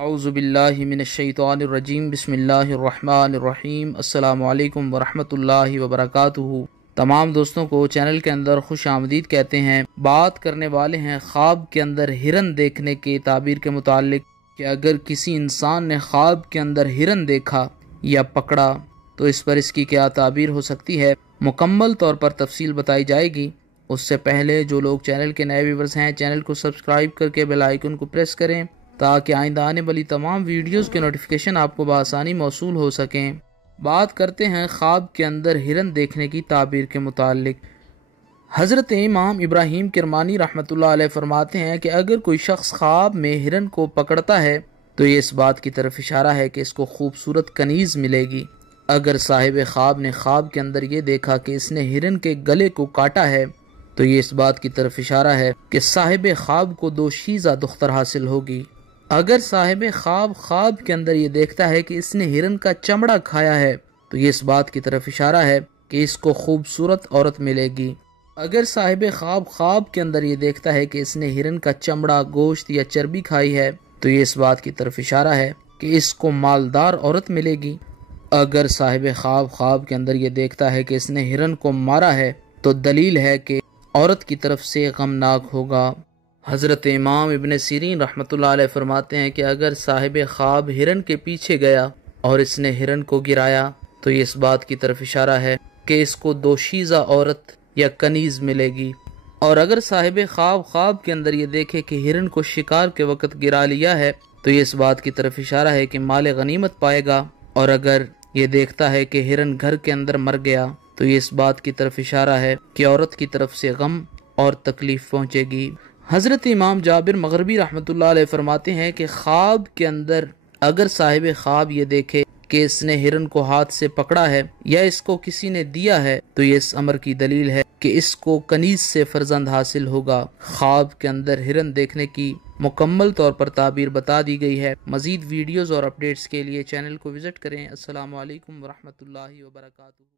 اعوذ باللہ من الشیطان الرجیم بسم اللہ الرحمن الرحیم السلام علیکم ورحمۃ اللہ وبرکاتہ۔ تمام دوستوں کو چینل کے اندر خوش آمدید کہتے ہیں۔ بات کرنے والے ہیں خواب کے اندر ہرن دیکھنے کے تعبیر کے متعلق کہ اگر کسی انسان نے خواب کے اندر ہرن دیکھا یا پکڑا تو اس پر اس کی کیا تعبیر ہو سکتی ہے، مکمل طور پر تفصیل بتائی جائے گی۔ اس سے پہلے جو لوگ چینل کے نئے ویورز ہیں، چینل کو سبسکرائب کر کے بیل آئیکن کو پریس کریں تاکہ آئندہ آنے والی تمام ویڈیوز کے نوٹیفیکیشن آپ کو بآسانی موصول ہو سکیں۔ بات کرتے ہیں خواب کے اندر ہرن دیکھنے کی تعبیر کے متعلق۔ حضرت امام ابراہیم کرمانی رحمۃ اللہ علیہ فرماتے ہیں کہ اگر کوئی شخص خواب میں ہرن کو پکڑتا ہے تو یہ اس بات کی طرف اشارہ ہے کہ اس کو خوبصورت کنیز ملے گی۔ اگر صاحب خواب نے خواب کے اندر یہ دیکھا کہ اس نے ہرن کے گلے کو کاٹا ہے تو یہ اس بات کی طرف اشارہ ہے کہ صاحب خواب کو دوشیزہ دختر حاصل ہوگی۔ اگر صاحب خواب کے اندر یہ دیکھتا ہے کہ اس نے ہرن کا چمڑا کھایا ہے تو یہ اس بات کی طرف اشارہ ہے کہ اس کو خوبصورت عورت ملے گی۔ اگر صاحب خواب کے اندر یہ دیکھتا ہے کہ اس نے ہرن کا چمڑا، گوشت یا چربی کھائی ہے تو یہ اس بات کی طرف اشارہ ہے کہ اس کو مالدار عورت ملے گی۔ اگر صاحب خواب کے اندر یہ دیکھتا ہے کہ اس نے ہرن کو مارا ہے تو دلیل ہے کہ عورت کی طرف سے غمناک ہوگا۔ حضرت امام ابن سیرین رحمۃ اللہ علیہ فرماتے ہیں کہ اگر صاحب خواب ہرن کے پیچھے گیا اور اس نے ہرن کو گرایا تو یہ اس بات کی طرف اشارہ ہے کہ اس کو دوشیزہ عورت یا کنیز ملے گی۔ اور اگر صاحب خواب کے اندر یہ دیکھے کہ ہرن کو شکار کے وقت گرا لیا ہے تو یہ اس بات کی طرف اشارہ ہے کہ مال غنیمت پائے گا۔ اور اگر یہ دیکھتا ہے کہ ہرن گھر کے اندر مر گیا تو یہ اس بات کی طرف اشارہ ہے کہ عورت کی طرف سے غم اور تکلیف پہنچے گی۔ حضرت امام جابر مغربی رحمۃ اللہ علیہ فرماتے ہیں کہ خواب کے اندر اگر صاحب خواب یہ دیکھے کہ اس نے ہرن کو ہاتھ سے پکڑا ہے یا اس کو کسی نے دیا ہے تو یہ اس امر کی دلیل ہے کہ اس کو کنیز سے فرزند حاصل ہوگا۔ خواب کے اندر ہرن دیکھنے کی مکمل طور پر تعبیر بتا دی گئی ہے۔ مزید ویڈیوز اور اپڈیٹس کے لیے چینل کو وزٹ کریں۔ السلام علیکم ورحمۃ اللہ وبرکاتہ۔